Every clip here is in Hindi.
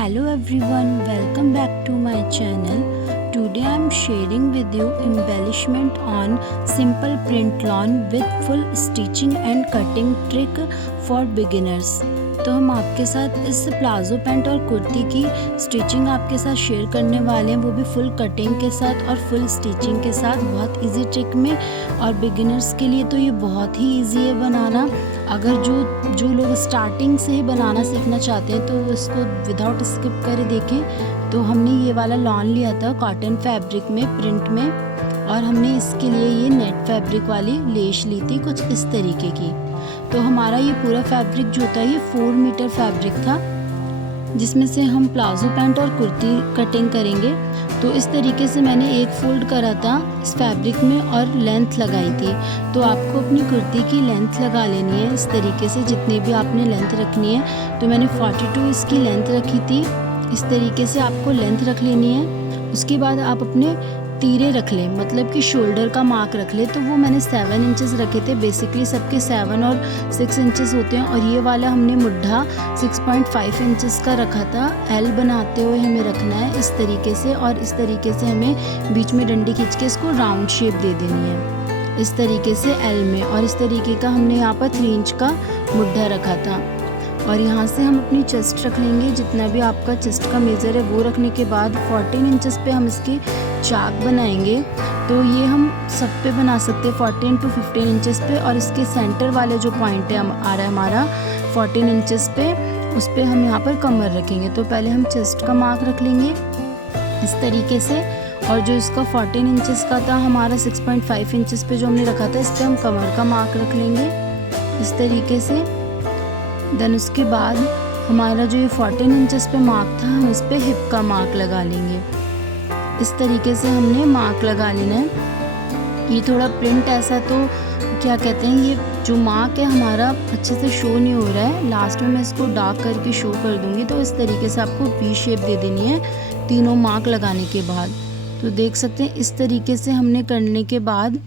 Hello everyone, welcome back to my channel. Today I am sharing with you embellishment on simple print lawn with full stitching and cutting trick for beginners. तो हम आपके साथ इस प्लाजो पैंट और कुर्ती की स्टिचिंग आपके साथ शेयर करने वाले हैं, वो भी फुल कटिंग के साथ और फुल स्टिचिंग के साथ बहुत इजी ट्रिक में। और बिगिनर्स के लिए तो ये बहुत ही इजी है बनाना। अगर जो लोग स्टार्टिंग से ही बनाना सीखना चाहते हैं तो वो इसको विदाउट स्किप करे देखें। तो हमने ये वाला लॉन लिया था कॉटन फैब्रिक में प्रिंट में, और हमने इसके लिए ये नेट फैब्रिक वाली लेश ली थी कुछ इस तरीके की। तो हमारा ये पूरा फैब्रिक जो था ये 4 मीटर फैब्रिक था, जिसमें से हम प्लाजो पैंट और कुर्ती कटिंग करेंगे। तो इस तरीके से मैंने एक फोल्ड करा था इस फैब्रिक में और लेंथ लगाई थी। तो आपको अपनी कुर्ती की लेंथ लगा लेनी है इस तरीके से, जितनी भी आपने लेंथ रखनी है। तो मैंने 42 इसकी लेंथ रखी थी। इस तरीके से आपको लेंथ रख लेनी है। उसके बाद आप अपने तीरे रख लें, मतलब कि शोल्डर का मार्क रख ले। तो वो मैंने 7 इंचेस रखे थे। बेसिकली सबके 7 और 6 इंचेस होते हैं, और ये वाला हमने मुड्ढा 6.5 इंचेस का रखा था। एल बनाते हुए हमें रखना है इस तरीके से, और इस तरीके से हमें बीच में डंडी खींच के इसको राउंड शेप दे देनी है इस तरीके से एल में। और इस तरीके का हमने यहाँ पर 3 इंच का मुड्ढा रखा था। और यहाँ से हम अपनी चेस्ट रख लेंगे, जितना भी आपका चेस्ट का मेज़र है वो रखने के बाद 14 इंचेस पे हम इसकी चाक बनाएंगे। तो ये हम सब पे बना सकते हैं 14 to 15 इंचेस पे, और इसके सेंटर वाले जो पॉइंट है आ रहा है हमारा 14 इंचेस पे, उस पर हम यहाँ पर कमर रखेंगे। तो पहले हम चेस्ट का मार्क रख लेंगे इस तरीके से, और जो इसका 14 इंचेस का था हमारा 6.5 इंचेस पे जो हमने रखा था, इस पर हम कमर का मार्क रख लेंगे इस तरीके से। देन उसके बाद हमारा जो ये 14 इंचेस पे मार्क था, हम इस पे हिप का मार्क लगा लेंगे इस तरीके से। हमने मार्क लगा लेना है। ये थोड़ा प्रिंट ऐसा, तो क्या कहते हैं, ये जो मार्क है हमारा अच्छे से शो नहीं हो रहा है। लास्ट में मैं इसको डार्क करके शो कर दूंगी। तो इस तरीके से आपको वी शेप दे देनी है तीनों मार्क लगाने के बाद। तो देख सकते हैं इस तरीके से हमने करने के बाद,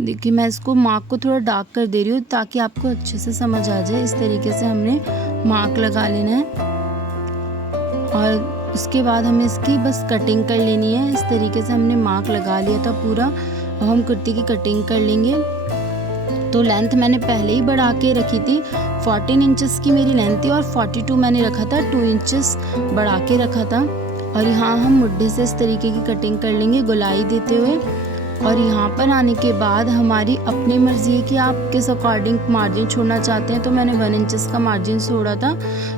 देखिए मैं इसको मार्क को थोड़ा डार्क कर दे रही हूँ ताकि आपको अच्छे से समझ आ जाए। इस तरीके से हमने मार्क लगा लेना है, और उसके बाद हमें इसकी बस कटिंग कर लेनी है। इस तरीके से हमने मार्क लगा लिया था पूरा। अब हम कुर्ती की कटिंग कर लेंगे। तो लेंथ मैंने पहले ही बढ़ा के रखी थी, 14 इंचेस की मेरी लेंथ थी, और 42 मैंने रखा था, 2 इंचेस बढ़ा के रखा था। और यहाँ हम मुड्ढे से इस तरीके की कटिंग कर लेंगे गोलाई देते हुए। और यहाँ पर आने के बाद हमारी अपनी मर्ज़ी है कि आप किस अकॉर्डिंग मार्जिन छोड़ना चाहते हैं। तो मैंने 1 इंचेस का मार्जिन छोड़ा था,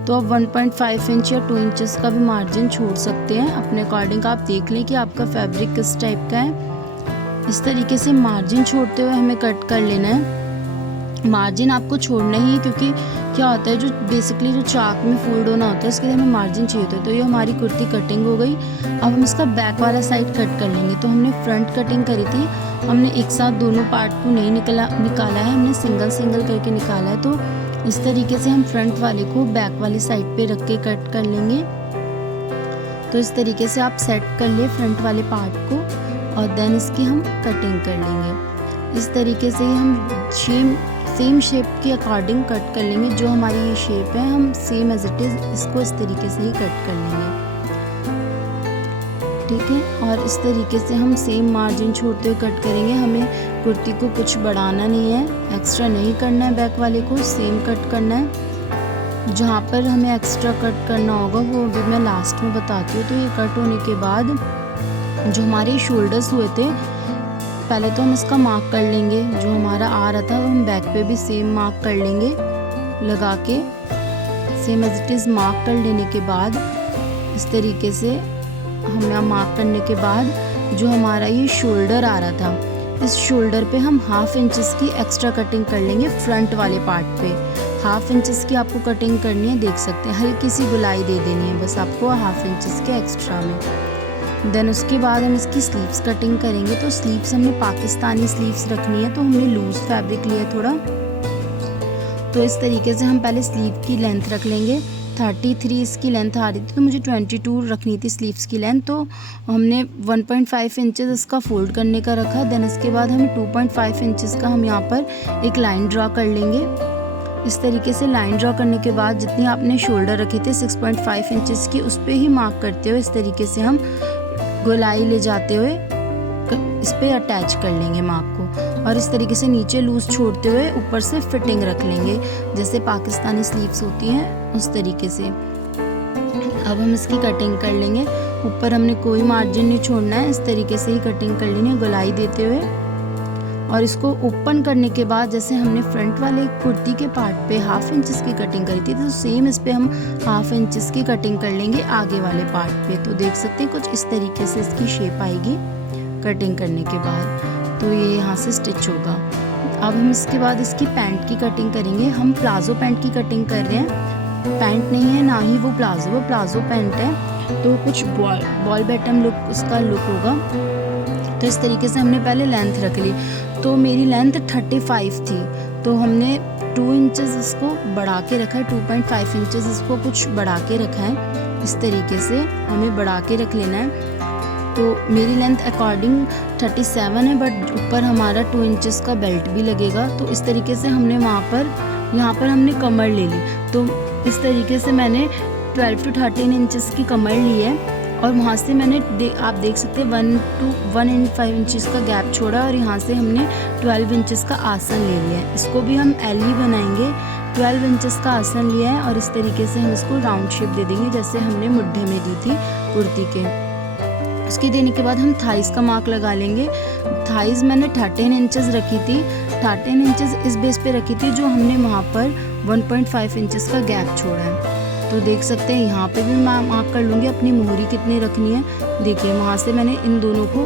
तो आप 1.5 इंच या 2 इंचेस का भी मार्जिन छोड़ सकते हैं अपने अकॉर्डिंग। आप देख लें कि आपका फैब्रिक किस टाइप का है। इस तरीके से मार्जिन छोड़ते हुए हमें कट कर लेना है। मार्जिन आपको छोड़ना ही है, क्योंकि क्या होता है, जो बेसिकली जो चाक में फोल्ड होना होता है उसके लिए हमें मार्जिन चाहिए होता है। तो ये हमारी कुर्ती कटिंग हो गई। अब हम इसका बैक वाला साइड कट कर लेंगे। तो हमने फ्रंट कटिंग करी थी, हमने एक साथ दोनों पार्ट को नहीं निकाला है, हमने सिंगल सिंगल करके निकाला है। तो इस तरीके से हम फ्रंट वाले को बैक वाली साइड पे रख के कट कर लेंगे। तो इस तरीके से आप सेट कर ले फ्रंट वाले पार्ट को, और देन इसकी हम कटिंग कर लेंगे। इस तरीके से हम सेम शेप के अकॉर्डिंग कट कर लेंगे। जो हमारी ये शेप है हम सेम एज इट इज़ इसको इस तरीके से ही कट कर लेंगे, ठीक है। और इस तरीके से हम सेम मार्जिन छोड़ते हुए कट करेंगे। हमें कुर्ती को कुछ बढ़ाना नहीं है, एक्स्ट्रा नहीं करना है, बैक वाले को सेम कट करना है। जहाँ पर हमें एक्स्ट्रा कट करना होगा वो भी मैं लास्ट में बताती हूँ। तो ये कट होने के बाद जो हमारे शोल्डर्स हुए थे, पहले तो हम इसका मार्क कर लेंगे। जो हमारा आ रहा था हम बैक पे भी सेम मार्क कर लेंगे लगा के, same as it is mark कर लेने के बाद इस तरीके से हमने मार्क करने के बाद जो हमारा ये शोल्डर आ रहा था, इस शोल्डर पे हम 1/2 इंचेस की एक्स्ट्रा कटिंग कर लेंगे। फ्रंट वाले पार्ट पे 1/2 इंचेस की आपको कटिंग करनी है, देख सकते हैं हल्की सी गोलाई दे देनी है बस आपको 1/2 इंचेस के एक्स्ट्रा में। देन उसके बाद हम इसकी स्लीव्स कटिंग करेंगे। तो स्लीव्स हमने पाकिस्तानी स्लीव्स रखनी है, तो हमने लूज फैब्रिक लिया थोड़ा। तो इस तरीके से हम पहले स्लीव की लेंथ रख लेंगे। 33 इसकी लेंथ आ रही थी, तो मुझे 22 रखनी थी स्लीव्स की लेंथ। तो हमने 1.5 इंचेस इसका फोल्ड करने का रखा। देन इसके बाद हमें 2.5 इंचेस का हम यहाँ पर एक लाइन ड्रा कर लेंगे इस तरीके से लाइन ड्रॉ करने के बाद जितनी आपने शोल्डर रखे थे 6.5 इंचेस की, उस पे ही मार्क करते हुए इस तरीके से हम गोलाई ले जाते हुए इस पे अटैच कर लेंगे मार्क को, और इस तरीके से नीचे लूज छोड़ते हुए ऊपर से फिटिंग रख लेंगे, जैसे पाकिस्तानी स्लीव्स होती हैं उस तरीके से। अब हम इसकी कटिंग कर लेंगे। ऊपर हमने कोई मार्जिन नहीं छोड़ना है, इस तरीके से ही कटिंग कर लेनी है गोलाई देते हुए। और इसको ओपन करने के बाद जैसे हमने फ्रंट वाले कुर्ती के पार्ट पे 1/2 इंचेस की कटिंग करी थी, तो सेम इस पे हम 1/2 इंचेस की कटिंग कर लेंगे आगे वाले पार्ट पे। तो देख सकते हैं कुछ इस तरीके से इसकी शेप आएगी कटिंग करने के बाद। तो ये यहाँ से स्टिच होगा। अब हम इसके बाद इसकी पैंट की कटिंग करेंगे। हम प्लाजो पैंट की कटिंग कर रहे हैं, पैंट नहीं है ना ही वो प्लाजो पैंट है, तो कुछ बॉल बॉटम लुक उसका लुक होगा। तो इस तरीके से हमने पहले लेंथ रख ली। तो मेरी लेंथ 35 थी, तो हमने 2 इंचेस इसको बढ़ा के रखा है, 2.5 इंचेस इसको कुछ बढ़ा के रखा है। इस तरीके से हमें बढ़ा के रख लेना है। तो मेरी लेंथ अकॉर्डिंग 37 है, बट ऊपर हमारा 2 इंचेस का बेल्ट भी लगेगा। तो इस तरीके से हमने यहाँ पर हमने कमर ले ली। तो इस तरीके से मैंने 12 to 13 इंचेस की कमर ली है, और वहाँ से मैंने आप देख सकते हैं 1 to 1.5 इंचेस का गैप छोड़ा, और यहाँ से हमने 12 इंचेस का आसन ले लिया है। इसको भी हम एल ही बनाएंगे। 12 इंचेस का आसन लिया है, और इस तरीके से हम इसको राउंड शेप दे देंगे जैसे हमने मुड्ढे में दी थी कुर्ती के। उसके देने के बाद हम थाइस का मार्क लगा लेंगे। थाइस मैंने 13 इंचेस रखी थी, 13 इंचेस इस बेस पे रखी थी, जो हमने वहाँ पर 1.5 इंचेस का गैप छोड़ा है। तो देख सकते हैं यहाँ पे भी मैं मार्क कर लूँगी अपनी मोहरी कितनी रखनी है। देखिए वहाँ से मैंने इन दोनों को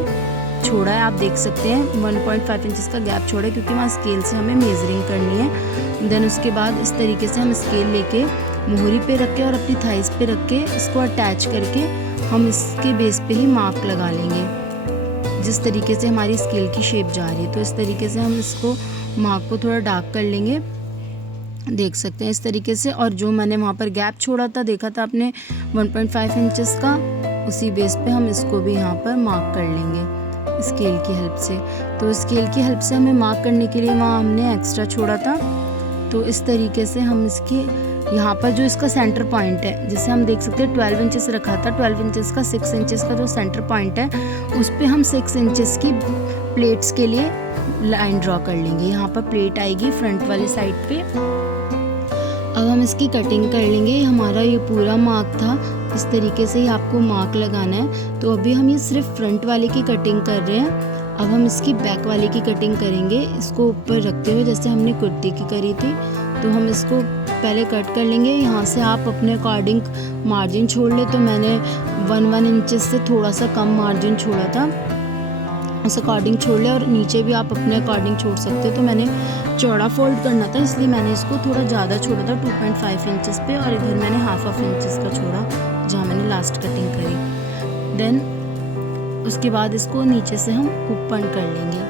छोड़ा है, आप देख सकते हैं 1.5 इंचेस का गैप छोड़ा है, क्योंकि वहाँ स्केल से हमें मेजरिंग करनी है। देन उसके बाद इस तरीके से हम स्केल लेके मोहरी पे रख के और अपनी थाइस पे रख के इसको अटैच करके हम इसके बेस पे ही मार्क लगा लेंगे, जिस तरीके से हमारी स्केल की शेप जा रही है। तो इस तरीके से हम इसको मार्क को थोड़ा डार्क कर लेंगे, देख सकते हैं इस तरीके से। और जो मैंने वहाँ पर गैप छोड़ा था, देखा था आपने 1.5 इंचेस का, उसी बेस पे हम इसको भी यहाँ पर मार्क कर लेंगे स्केल की हेल्प से। तो स्केल की हेल्प से हमें मार्क करने के लिए वहाँ हमने एक्स्ट्रा छोड़ा था। तो इस तरीके से हम इसकी यहाँ पर जो इसका सेंटर पॉइंट है, जिसे हम देख सकते हैं 12 इंचेस रखा था, 12 इंचेस का 6 इंचेस का जो सेंटर पॉइंट है, उस पे हम 6 इंचेस की प्लेट्स के लिए लाइन ड्रॉ कर लेंगे। यहाँ पर प्लेट आएगी फ्रंट वाली साइड पे। अब हम इसकी कटिंग कर लेंगे। हमारा ये पूरा मार्क था, इस तरीके से ही आपको मार्क लगाना है। तो अभी हम ये सिर्फ फ्रंट वाले की कटिंग कर रहे हैं। अब हम इसकी बैक वाले की कटिंग करेंगे, इसको ऊपर रखते हुए जैसे हमने कुर्ती की करी थी। तो हम इसको पहले कट कर लेंगे। यहाँ से आप अपने अकॉर्डिंग मार्जिन छोड़ ले, तो मैंने 1 इंचेस से थोड़ा सा कम मार्जिन छोड़ा था, उस अकॉर्डिंग छोड़ ले। और नीचे भी आप अपने अकॉर्डिंग छोड़ सकते हो। तो मैंने चौड़ा फोल्ड करना था, इसलिए मैंने इसको थोड़ा ज़्यादा छोड़ा था 2.5 इंचेस पे, और इधर मैंने 1/2 इंचेस का छोड़ा जहाँ मैंने लास्ट कटिंग करी। देन उसके बाद इसको नीचे से हम ओपन कर लेंगे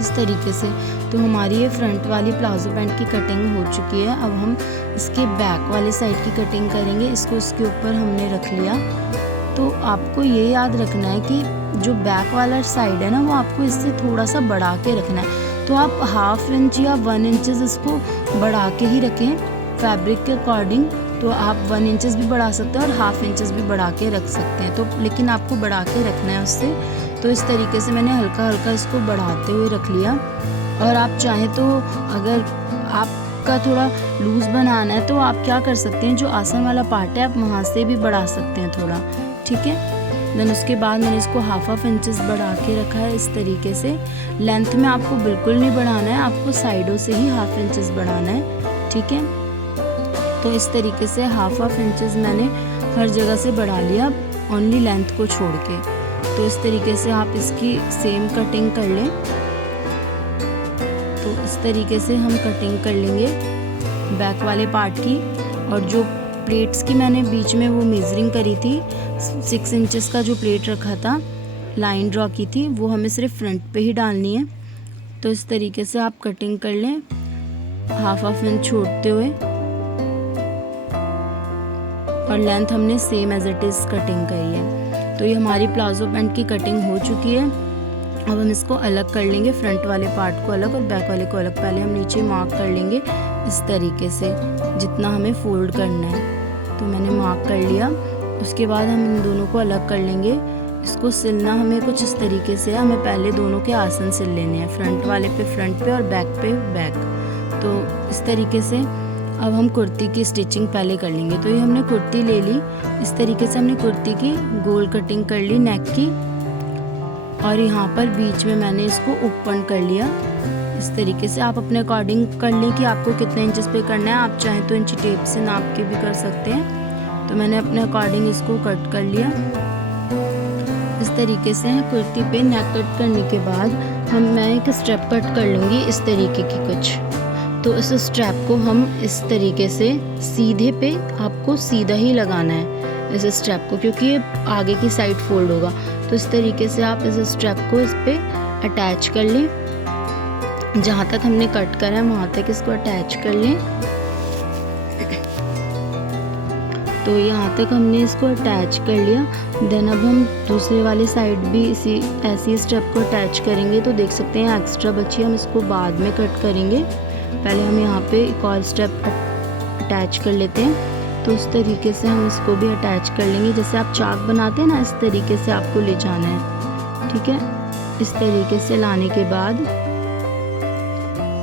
इस तरीके से। तो हमारी ये फ्रंट वाली प्लाजो पैंट की कटिंग हो चुकी है। अब हम इसके बैक वाले साइड की कटिंग करेंगे। इसको इसके ऊपर हमने रख लिया। तो आपको ये याद रखना है कि जो बैक वाला साइड है ना, वो आपको इससे थोड़ा सा बढ़ा के रखना है। तो आप 1/2 इंच या 1 इंचेस इसको बढ़ा के ही रखें फैब्रिक के अकॉर्डिंग। तो आप 1 इंचेस भी बढ़ा सकते हैं और 1/2 इंचेस भी बढ़ा के रख सकते हैं। तो लेकिन आपको बढ़ा के रखना है उससे। तो इस तरीके से मैंने हल्का हल्का इसको बढ़ाते हुए रख लिया। और आप चाहें तो अगर आपका थोड़ा लूज़ बनाना है, तो आप क्या कर सकते हैं, जो आसन वाला पार्ट है आप वहाँ से भी बढ़ा सकते हैं थोड़ा, ठीक है। देन उसके बाद मैंने इसको 1/2 इंचेस बढ़ा के रखा है इस तरीके से। लेंथ में आपको बिल्कुल नहीं बढ़ाना है, आपको साइडों से ही 1/2 इंचेस बढ़ाना है, ठीक है। तो इस तरीके से 1/2 इंचेस मैंने हर जगह से बढ़ा लिया, ओनली लेंथ को छोड़ के। तो इस तरीके से आप इसकी सेम कटिंग कर लें। तो इस तरीके से हम कटिंग कर लेंगे बैक वाले पार्ट की। और जो प्लेट्स की मैंने बीच में वो मेजरिंग करी थी, 6 इंचेस का जो प्लेट रखा था, लाइन ड्रॉ की थी, वो हमें सिर्फ फ्रंट पे ही डालनी है। तो इस तरीके से आप कटिंग कर लें 1/2 इंच छोड़ते हुए। और लेंथ हमने same as it is cutting करी है। तो ये हमारी प्लाजो पैंट की कटिंग हो चुकी है। अब हम इसको अलग कर लेंगे, फ्रंट वाले पार्ट को अलग और बैक वाले को अलग। पहले हम नीचे मार्क कर लेंगे इस तरीके से जितना हमें फोल्ड करना है। तो मैंने मार्क कर लिया। उसके बाद हम इन दोनों को अलग कर लेंगे। इसको सिलना हमें कुछ इस तरीके से, हमें पहले दोनों के आसन सिल लेने हैं, फ्रंट वाले पे फ्रंट पे और बैक पे बैक। तो इस तरीके से अब हम कुर्ती की स्टिचिंग पहले कर लेंगे। तो ये हमने कुर्ती ले ली, इस तरीके से हमने कुर्ती की गोल कटिंग कर ली नेक की, और यहाँ पर बीच में मैंने इसको ओपन कर लिया। इस तरीके से आप अपने अकॉर्डिंग कर लें कि आपको कितने इंचेस पे करना है। आप चाहें तो इंची टेप से नाप के भी कर सकते हैं। तो मैंने अपने अकॉर्डिंग इसको कट कर लिया। इस तरीके से कुर्ती पे नेक कट करने के बाद मैं एक स्ट्रैप कट कर लूँगी इस तरीके की कुछ। तो इस स्ट्रैप को हम इस तरीके से सीधे पे आपको सीधा ही लगाना है इस स्ट्रैप को, क्योंकि ये आगे की साइड फोल्ड होगा। तो इस तरीके से आप इस स्ट्रैप को इस पे अटैच कर लें। जहाँ तक हमने कट करा है वहाँ तक इसको अटैच कर लें। तो यहाँ तक हमने इसको अटैच कर लिया। देन अब हम दूसरे वाली साइड भी ऐसी स्ट्रैप को अटैच करेंगे। तो देख सकते हैं एक्स्ट्रा बची, हम इसको बाद में कट करेंगे। पहले हम यहाँ पे एक और स्टेप अटैच कर लेते हैं। तो उस तरीके से हम इसको भी अटैच कर लेंगे। जैसे आप चाक बनाते हैं ना, इस तरीके से आपको ले जाना है, ठीक है। इस तरीके से लाने के बाद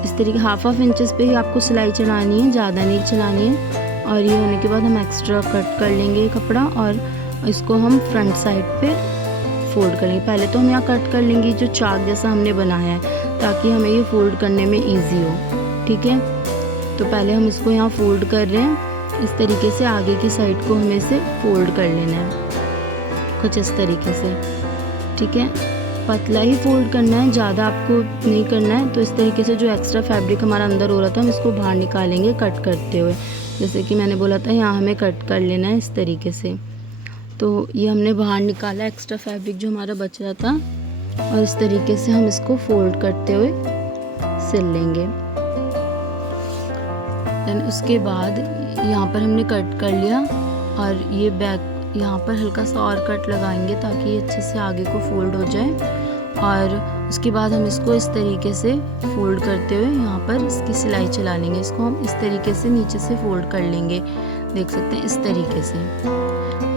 इस तरीके हाफ इंचेस पे ही आपको सिलाई चलानी है, ज़्यादा नहीं चलानी है। और ये होने के बाद हम एक्स्ट्रा कट कर लेंगे कपड़ा और इसको हम फ्रंट साइड पे फोल्ड कर लेंगे। पहले तो हम यहाँ कट कर लेंगे जो चाक जैसा हमने बनाया है, ताकि हमें ये फोल्ड करने में ईजी हो, ठीक है। तो पहले हम इसको यहाँ फोल्ड कर रहे हैं। इस तरीके से आगे की साइड को हमें से फोल्ड कर लेना है कुछ इस तरीके से, ठीक है। पतला ही फोल्ड करना है, ज़्यादा आपको नहीं करना है। तो इस तरीके से जो एक्स्ट्रा फैब्रिक हमारा अंदर हो रहा था हम इसको बाहर निकालेंगे कट करते हुए। जैसे कि मैंने बोला था यहाँ हमें कट कर लेना है इस तरीके से। तो ये हमने बाहर निकाला एक्स्ट्रा फैब्रिक जो हमारा बच रहा था, और इस तरीके से हम इसको फोल्ड करते हुए सिल लेंगे। देन उसके बाद यहाँ पर हमने कट कर लिया और ये बैक यहाँ पर हल्का सा और कट लगाएंगे ताकि ये अच्छे से आगे को फोल्ड हो जाए। और उसके बाद हम इसको इस तरीके से फोल्ड करते हुए यहाँ पर इसकी सिलाई चला लेंगे। इसको हम इस तरीके से नीचे से फोल्ड कर लेंगे, देख सकते हैं इस तरीके से।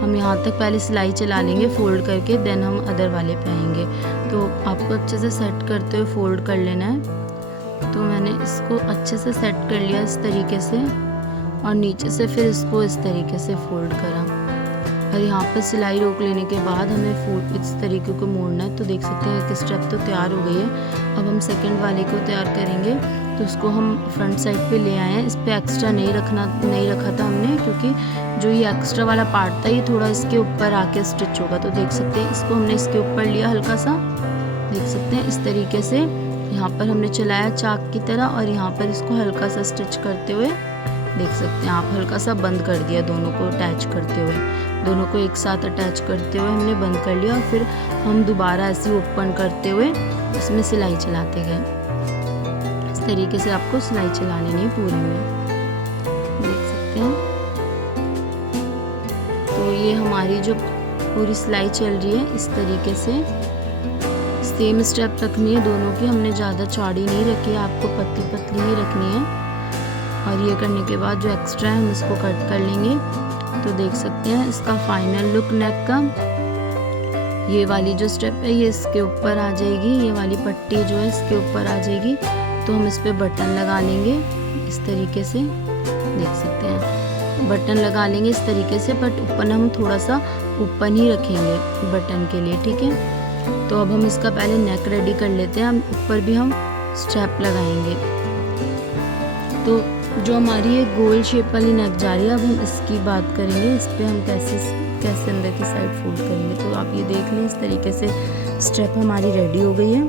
हम यहाँ तक पहले सिलाई चला लेंगे फोल्ड करके, देन हम अदर वाले पे आएंगे। तो आपको अच्छे से सेट करते हुए फोल्ड कर लेना है। तो मैंने इसको अच्छे से सेट कर लिया इस तरीके से, और नीचे से फिर इसको इस तरीके से फोल्ड करा। और यहाँ पर सिलाई रोक लेने के बाद हमें फोल्ड इस तरीके को मोड़ना है। तो देख सकते हैं एक स्टेप तो तैयार हो गई है। अब हम सेकंड वाले को तैयार करेंगे। तो उसको हम फ्रंट साइड पे ले आए हैं। इस पर एक्स्ट्रा नहीं रखा था हमने, क्योंकि जो ये एक्स्ट्रा वाला पार्ट था ये थोड़ा इसके ऊपर आके स्टिच होगा। तो देख सकते हैं इसको हमने इसके ऊपर लिया हल्का सा, देख सकते हैं इस तरीके से। यहाँ पर हमने चलाया चाक की तरह, और यहाँ पर इसको हल्का सा स्टिच करते हुए देख सकते हैं आप, हल्का सा बंद कर दिया दोनों को अटैच करते हुए। दोनों को एक साथ अटैच करते हुए हमने बंद कर लिया, और फिर हम दोबारा ऐसे ओपन करते हुए इसमें सिलाई चलाते गए। इस तरीके से आपको सिलाई चला लेनी है पूरी में, देख सकते हैं। तो ये हमारी जो पूरी सिलाई चल रही है इस तरीके से सेम स्टेप रखनी है दोनों की। हमने ज़्यादा चौड़ी नहीं रखी है, आपको पतली पतली ही रखनी है। और ये करने के बाद जो एक्स्ट्रा है हम इसको कट कर लेंगे। तो देख सकते हैं इसका फाइनल लुक नेक का। ये वाली जो स्टेप है ये इसके ऊपर आ जाएगी, ये वाली पट्टी जो है इसके ऊपर आ जाएगी। तो हम इस पर बटन लगा लेंगे इस तरीके से, देख सकते हैं बटन लगा लेंगे इस तरीके से। बट ऊपर हम थोड़ा सा ऊपर ही रखेंगे बटन के लिए, ठीक है। तो अब हम इसका पहले नेक रेडी कर लेते हैं। हम ऊपर भी हम स्ट्रैप लगाएंगे। तो जो हमारी ये गोल शेप वाली नेक जा रही है, अब हम इसकी बात करेंगे। इस पर हम कैसे अंदर की साइड फोल्ड करेंगे। तो आप ये देख लें इस तरीके से स्ट्रैप हमारी रेडी हो गई है।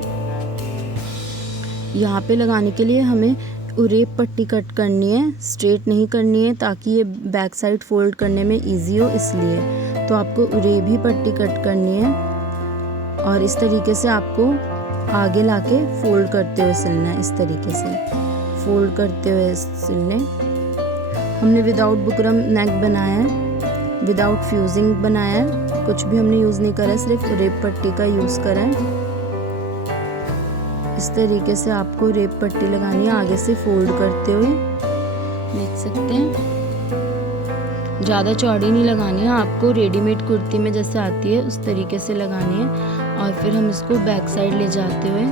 यहाँ पे लगाने के लिए हमें उरेप पट्टी कट करनी है, स्ट्रेट नहीं करनी है, ताकि ये बैक साइड फोल्ड करने में ईजी हो, इसलिए। तो आपको उरेप ही पट्टी कट करनी है, और इस तरीके से आपको आगे लाके फोल्ड करते हुए सिलना है। इस तरीके से फोल्ड करते हुए सिलने। हमने विदाउट बुकरम नेक बनाया है, विदाउट फ्यूजिंग बनाया है, कुछ भी हमने यूज़ नहीं करा है, सिर्फ रेप पट्टी का यूज़ करा है। इस तरीके से आपको रेप पट्टी लगानी है आगे से फोल्ड करते हुए। देख सकते हैं। ज़्यादा चौड़ी नहीं लगानी है आपको, रेडीमेड कुर्ती में जैसे आती है उस तरीके से लगानी है। और फिर हम इसको बैक साइड ले जाते हुए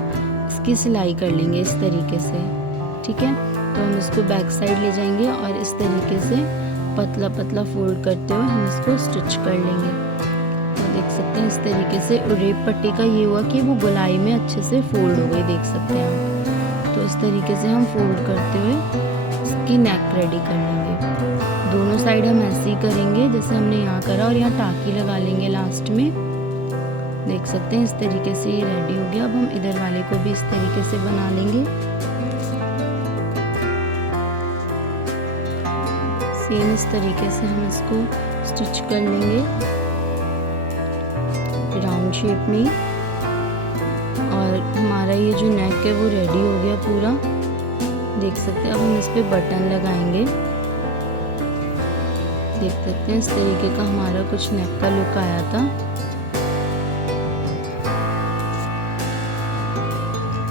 इसकी सिलाई कर लेंगे इस तरीके से, ठीक है। तो हम इसको बैक साइड ले जाएंगे और इस तरीके से पतला पतला फोल्ड करते हुए हम इसको स्टिच कर लेंगे। तो देख सकते हैं इस तरीके से रेप पट्टी का ये हुआ कि वो गोलाई में अच्छे से फोल्ड हो गई, देख सकते हैं आप। तो इस तरीके से हम फोल्ड करते हुए इसकी नेक रेडी कर लेंगे। दोनों साइड हम ऐसे ही करेंगे जैसे हमने यहाँ करा, और यहाँ टाकी लगा लेंगे लास्ट में। देख सकते हैं इस तरीके से ये रेडी हो गया। अब हम इधर वाले को भी इस तरीके से बना लेंगे। सेम इस तरीके से हम इसको स्टिच कर लेंगे राउंड शेप में। और हमारा ये जो नेक है वो रेडी हो गया पूरा, देख सकते हैं। अब हम इस पे बटन लगाएंगे, देख सकते हैं इस तरीके का हमारा कुछ नेक का लुक आया था।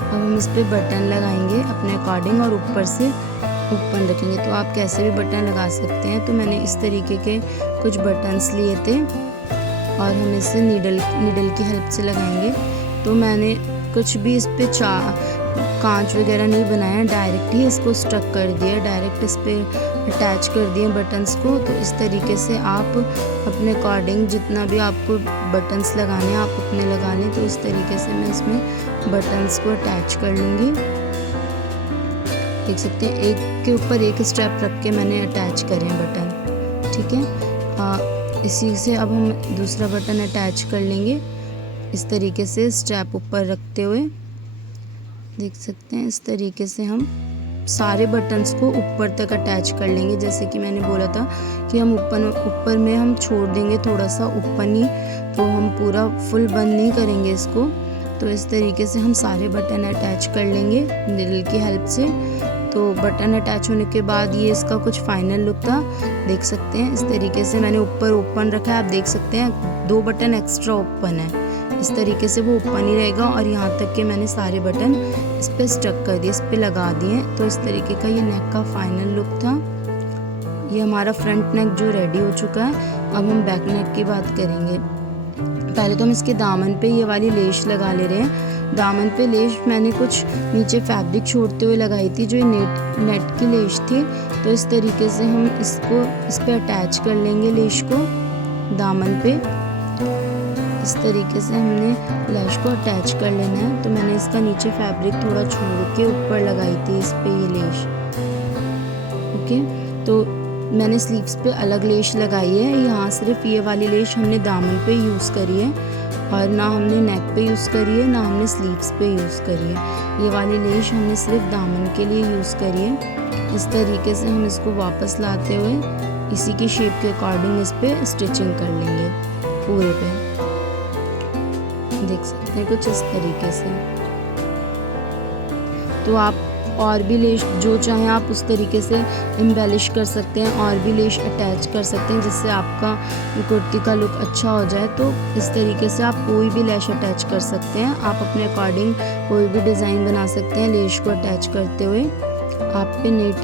अब हम इस पे बटन लगाएंगे अपने अकॉर्डिंग और ऊपर से ओपन रखेंगे। तो आप कैसे भी बटन लगा सकते हैं। तो मैंने इस तरीके के कुछ बटन्स लिए थे और हम इसे नीडल की हेल्प से लगाएंगे। तो मैंने कुछ भी इस पे कांच वगैरह नहीं बनाया, डायरेक्ट ही इसको स्टक कर दिया, डायरेक्ट इस पे अटैच कर दिए बटन्स को। तो इस तरीके से आप अपने अकॉर्डिंग जितना भी आपको बटन्स लगाने हैं आप अपने लगा लें। तो इस तरीके से मैं इसमें बटन्स को अटैच कर लूँगी। देख सकते हैं एक के ऊपर एक स्टेप रख के मैंने अटैच करे हैं बटन, ठीक है। इसी से अब हम दूसरा बटन अटैच कर लेंगे इस तरीके से स्टेप ऊपर रखते हुए। देख सकते हैं इस तरीके से हम सारे बटन्स को ऊपर तक अटैच कर लेंगे। जैसे कि मैंने बोला था कि हम ऊपर में हम छोड़ देंगे थोड़ा सा ऊपर ही, तो हम पूरा फुल बंद नहीं करेंगे इसको। तो इस तरीके से हम सारे बटन अटैच कर लेंगे नीडल की हेल्प से। तो बटन अटैच होने के बाद ये इसका कुछ फाइनल लुक था, देख सकते हैं। इस तरीके से मैंने ऊपर ओपन रखा है, आप देख सकते हैं 2 बटन एक्स्ट्रा ओपन है। इस तरीके से वो ओपन ही रहेगा और यहाँ तक के मैंने सारे बटन इस पे स्टक कर दिए, इस पे लगा दिए। तो इस तरीके का ये नेक का फाइनल लुक था। ये हमारा फ्रंट नेक जो रेडी हो चुका है। अब हम बैक नेक की बात करेंगे। पहले तो हम इसके दामन पे ये वाली लेस लगा ले रहे हैं। दामन पे लेस मैंने कुछ नीचे फैब्रिक छोड़ते हुए लगाई थी, जो नेट की लेस थी। तो इस तरीके से हम इसको इस पे अटैच कर लेंगे लेस को दामन पे। इस तरीके से हमने लेस को अटैच कर लेना है। तो मैंने इसका नीचे फैब्रिक थोड़ा छोड़ के ऊपर लगाई थी इस पे ये लेस, ओके। तो मैंने स्लीव्स पे अलग लेस लगाई है। यहाँ सिर्फ ये वाली लेस हमने दामन पे यूज़ करी है और ना हमने नेक पे यूज़ करी है, ना हमने स्लीव्स पे यूज़ करी है। ये वाली लेस हमने सिर्फ दामन के लिए यूज़ करी है। इस तरीके से हम इसको वापस लाते हुए इसी की शेप के अकॉर्डिंग इस पे स्टिचिंग कर लेंगे पूरे पे, देख सकते हैं कुछ इस तरीके से। तो आप और भी लेस जो चाहें आप उस तरीके से एम्बेलिश कर सकते हैं और भी लेस अटैच कर सकते हैं जिससे आपका कुर्ती का लुक अच्छा हो जाए। तो इस तरीके से आप कोई भी लेस अटैच कर सकते हैं। आप अपने अकॉर्डिंग कोई भी डिज़ाइन बना सकते हैं लेस को अटैच करते हुए। आप पे नेट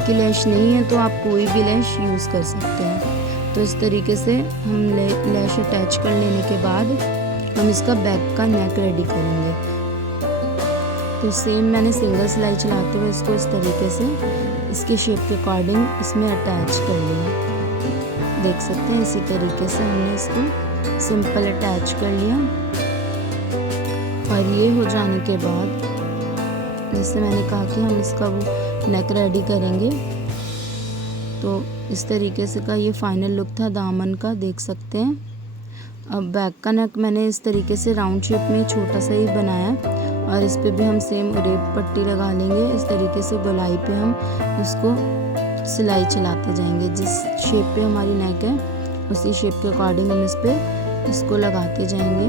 की लेस नहीं है तो आप कोई भी लेस यूज़ कर सकते हैं। तो इस तरीके से हम लेस अटैच कर लेने के बाद हम इसका बैक का नेक रेडी करेंगे। तो सेम मैंने सिंगल सिलाई चलाते हुए इसको इस तरीके से इसके शेप के अकॉर्डिंग इसमें अटैच कर लिया, देख सकते हैं। इसी तरीके से हमने इसको सिंपल अटैच कर लिया। और ये हो जाने के बाद जैसे मैंने कहा कि हम इसका वो नेक रेडी करेंगे। तो इस तरीके से का ये फाइनल लुक था दामन का, देख सकते हैं। अब बैक का नेक मैंने इस तरीके से राउंड शेप में छोटा सा ही बनाया और इस पे भी हम सेम रेप पट्टी लगा लेंगे। इस तरीके से गोलाई पे हम इसको सिलाई चलाते जाएंगे। जिस शेप पे हमारी नेक है उसी शेप के अकॉर्डिंग हम इस पे इसको लगाते जाएंगे,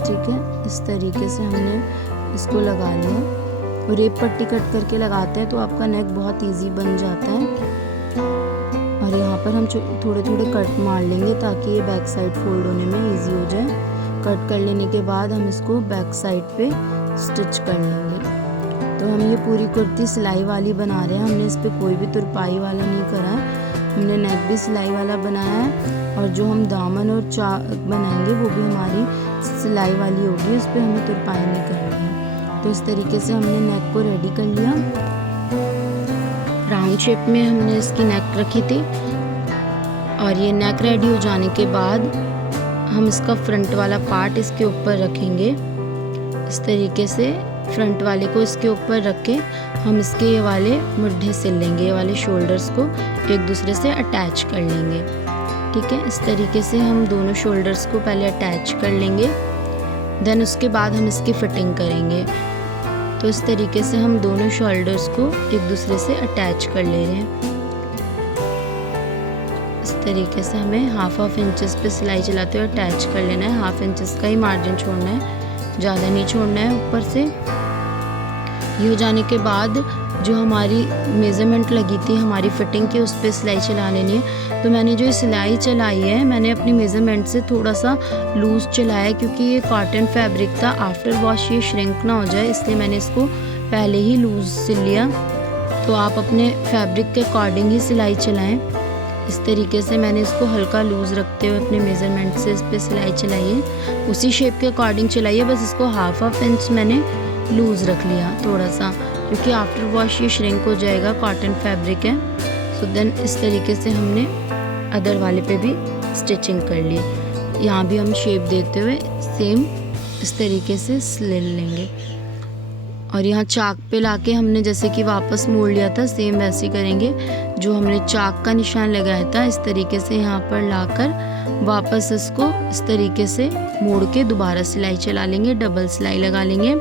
ठीक है। इस तरीके से हमने इसको लगा लिया। रेप पट्टी कट करके लगाते हैं तो आपका नेक बहुत इजी बन जाता है। और यहाँ पर हम थोड़े थोड़े कट मार लेंगे ताकि ये बैक साइड फोल्ड होने में इजी हो जाए। कट कर लेने के बाद हम इसको बैक साइड पे स्टिच कर लेंगे। तो तो हम ये पूरी कुर्ती सिलाई वाली बना रहे हैं। हमने इस पर कोई भी तुरपाई वाला नहीं करा है, हमने नेक भी सिलाई वाला बनाया है और जो हम दामन और चाक बनाएंगे वो भी हमारी सिलाई वाली होगी, उस पर हमें तुरपाई नहीं करनी है। तो इस तरीके से हमने नेक को रेडी कर लिया। राउंड शेप में हमने इसकी नेक रखी थी और ये नेक रेडी हो जाने के बाद हम इसका फ्रंट वाला पार्ट इसके ऊपर रखेंगे। इस तरीके से फ्रंट वाले को इसके ऊपर रख के हम इसके ये वाले मुड्ढे सिल लेंगे, ये वाले शोल्डर्स को एक दूसरे से अटैच कर लेंगे। ठीक है, इस तरीके से हम दोनों शोल्डर्स को पहले अटैच कर लेंगे, देन उसके बाद हम इसकी फिटिंग करेंगे। तो इस तरीके से हम दोनों शोल्डर्स को एक दूसरे से अटैच कर ले रहे हैं। इस तरीके से हमें हाफ इंचेस पे सिलाई चलाते हुए अटैच कर लेना है। हाफ इंचेस का ही मार्जिन छोड़ना है, ज़्यादा नहीं छोड़ना है ऊपर से। ये हो जाने के बाद जो हमारी मेज़रमेंट लगी थी हमारी फिटिंग की, उस पर सिलाई चला लेनी है। तो मैंने जो सिलाई चलाई है मैंने अपनी मेज़रमेंट से थोड़ा सा लूज़ चलाया, क्योंकि ये कॉटन फैब्रिक था, आफ्टर वॉश ये श्रिंक ना हो जाए, इसलिए मैंने इसको पहले ही लूज़ सिल लिया। तो आप अपने फैब्रिक के अकॉर्डिंग ही सिलाई चलाएँ। इस तरीके से मैंने इसको हल्का लूज़ रखते हुए अपने मेज़रमेंट से इस पर सिलाई चलाई है। उसी शेप के अकॉर्डिंग चलाइए, बस इसको हाफ इंच मैंने लूज़ रख लिया थोड़ा सा, क्योंकि आफ्टर वॉश ये श्रिंक हो जाएगा, कॉटन फैब्रिक है। सो देन इस तरीके से हमने अदर वाले पे भी स्टिचिंग कर ली। यहाँ भी हम शेप देते हुए सेम इस तरीके से सिल लेंगे और यहाँ चाक पे लाके हमने जैसे कि वापस मोड़ लिया था, सेम वैसे करेंगे। जो हमने चाक का निशान लगाया था इस तरीके से यहाँ पर लाकर वापस इसको इस तरीके से मोड़ के दोबारा सिलाई चला लेंगे, डबल सिलाई लगा लेंगे।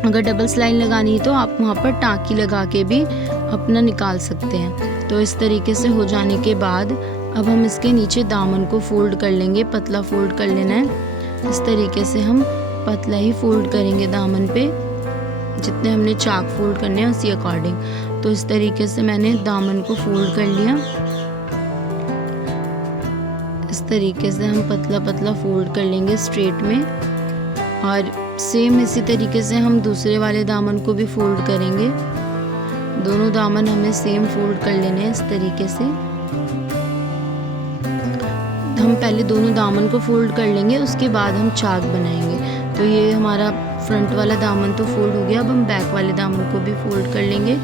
अगर डबल सिलाई लगानी है तो आप वहाँ पर टाँकी लगा के भी अपना निकाल सकते हैं। तो इस तरीके से हो जाने के बाद अब हम इसके नीचे दामन को फोल्ड कर लेंगे, पतला फोल्ड कर लेना है। इस तरीके से हम पतला ही फोल्ड करेंगे दामन पे, जितने हमने चाक फोल्ड करने हैं उसी अकॉर्डिंग। तो इस तरीके से मैंने दामन को फोल्ड कर लिया। इस तरीके से हम पतला पतला फोल्ड कर लेंगे स्ट्रेट में और सेम इसी तरीके से हम दूसरे वाले दामन को भी फोल्ड करेंगे। दोनों दामन हमें सेम फोल्ड कर लेने हैं इस तरीके से। हम पहले दोनों दामन को फोल्ड कर लेंगे, उसके बाद हम चाक बनाएंगे। तो ये हमारा फ्रंट वाला दामन तो फोल्ड हो गया, अब हम बैक वाले दामन को भी फोल्ड कर लेंगे।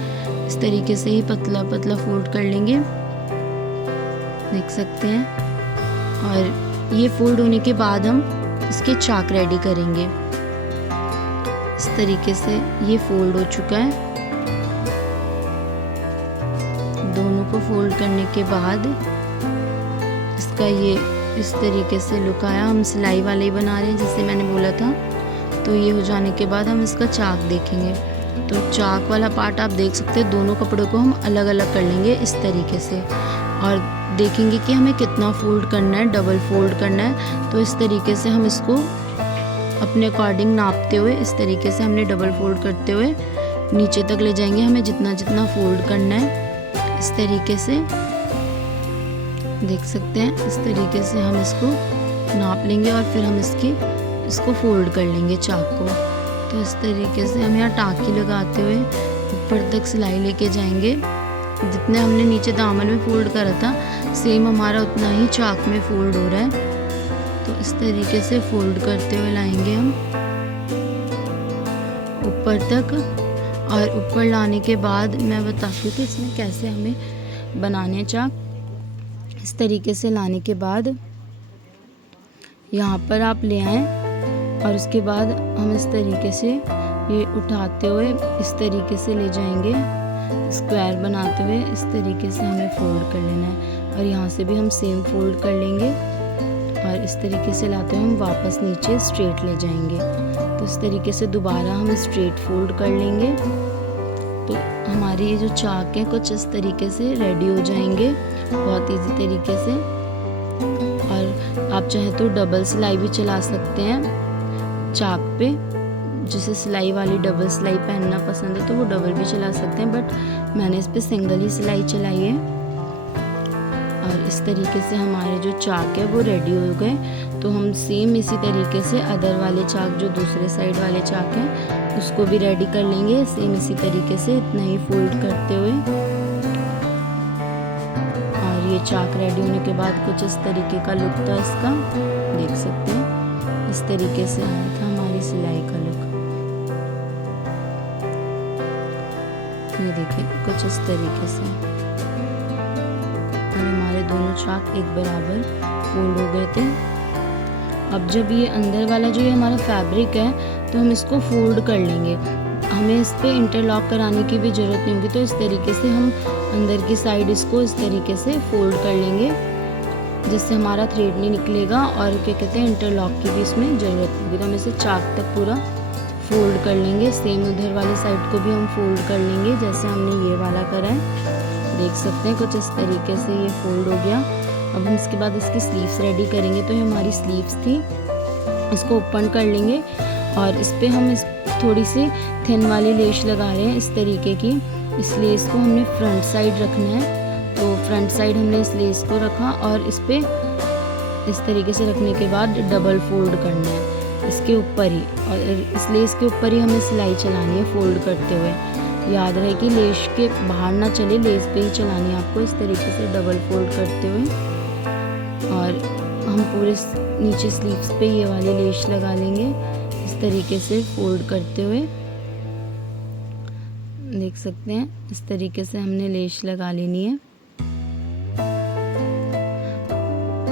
इस तरीके से ही पतला पतला फोल्ड कर लेंगे, देख सकते हैं। और ये फोल्ड होने के बाद हम इसके चाक रेडी करेंगे। इस तरीके से ये फोल्ड हो चुका है। दोनों को फोल्ड करने के बाद इसका ये इस तरीके से लुक आया। हम सिलाई वाले ही बना रहे हैं जैसे मैंने बोला था। तो ये हो जाने के बाद हम इसका चाक देखेंगे। तो चाक वाला पार्ट आप देख सकते हैं, दोनों कपड़ों को हम अलग अलग कर लेंगे इस तरीके से और देखेंगे कि हमें कितना फोल्ड करना है, डबल फोल्ड करना है। तो इस तरीके से हम इसको अपने अकॉर्डिंग नापते हुए इस तरीके से हमने डबल फोल्ड करते हुए नीचे तक ले जाएंगे, हमें जितना जितना फोल्ड करना है। इस तरीके से देख सकते हैं, इस तरीके से हम इसको नाप लेंगे और फिर हम इसको फोल्ड कर लेंगे चाक को। तो इस तरीके से हम यहाँ टाँकी लगाते हुए ऊपर तक सिलाई लेके जाएंगे। जितने हमने नीचे दामन में फोल्ड करा था सेम हमारा उतना ही चाक में फोल्ड हो रहा है। तो इस तरीके से फोल्ड करते हुए लाएंगे हम ऊपर तक। और ऊपर लाने के बाद मैं बताती हूँ कि इसमें कैसे हमें बनाने चाक। इस तरीके से लाने के बाद यहाँ पर आप ले आएँ और उसके बाद हम इस तरीके से ये उठाते हुए इस तरीके से ले जाएंगे, स्क्वायर बनाते हुए इस तरीके से हमें फोल्ड कर लेना है। और यहाँ से भी हम सेम फोल्ड कर लेंगे और इस तरीके से लाते हुए हम वापस नीचे स्ट्रेट ले जाएंगे। तो इस तरीके से दोबारा हम स्ट्रेट फोल्ड कर लेंगे। तो हमारी ये जो चाक है कुछ इस तरीके से रेडी हो जाएंगे बहुत इजी तरीके से। और आप चाहे तो डबल सिलाई भी चला सकते हैं चाक पे, जिसे सिलाई वाली डबल सिलाई पहनना पसंद है तो वो डबल भी चला सकते हैं, बट मैंने इस पर सिंगल ही सिलाई चलाई है। और इस तरीके से हमारे जो चाक है वो रेडी हो गए। तो हम सेम इसी तरीके से अदर वाले चाक, जो दूसरे साइड वाले चाक हैं, उसको भी रेडी कर लेंगे सेम इसी तरीके से, इतना ही फोल्ड करते हुए। और ये चाक रेडी होने के बाद कुछ इस तरीके का लुक था इसका, देख सकते हैं इस तरीके से आया था हमारी सिलाई का लुक। ये देखिए कुछ इस तरीके से, और हमारे दोनों चाक एक बराबर फोल्ड हो गए थे। अब जब ये अंदर वाला जो ये हमारा फैब्रिक है, तो हम इसको फोल्ड कर लेंगे, हमें इस पे इंटरलॉक कराने की भी ज़रूरत नहीं होगी। तो इस तरीके से हम अंदर की साइड इसको इस तरीके से फोल्ड कर लेंगे, जिससे हमारा थ्रेड नहीं निकलेगा और क्या कहते हैं इंटरलॉक की भी इसमें ज़रूरत नहीं होगी। तो हम इसे चाक तक पूरा फोल्ड कर लेंगे। सेम उधर वाली साइड को भी हम फोल्ड कर लेंगे जैसे हमने ये वाला करा है, देख सकते हैं कुछ इस तरीके से ये फोल्ड हो गया। अब हम इसके बाद इसकी स्लीव्स रेडी करेंगे। तो ये हमारी स्लीव्स थी, इसको ओपन कर लेंगे और इस पर हम थोड़ी सी थिन वाली लेस लगा रहे हैं इस तरीके की। इस लेस को हमने फ्रंट साइड रखना है, तो फ्रंट साइड हमने इस लेस को रखा और इस पर इस तरीके से रखने के बाद डबल फोल्ड करना है इसके ऊपर ही, और इस लेस के ऊपर ही हमें सिलाई चलानी है फोल्ड करते हुए। याद रहे कि लेस के बाहर ना चले, लेस पे ही चलानी है आपको, इस तरीके से डबल फोल्ड करते हुए। और हम पूरे नीचे स्लीव्स पे ये वाली लेस लगा लेंगे इस तरीके से फोल्ड करते हुए, देख सकते हैं इस तरीके से हमने लेस लगा लेनी है।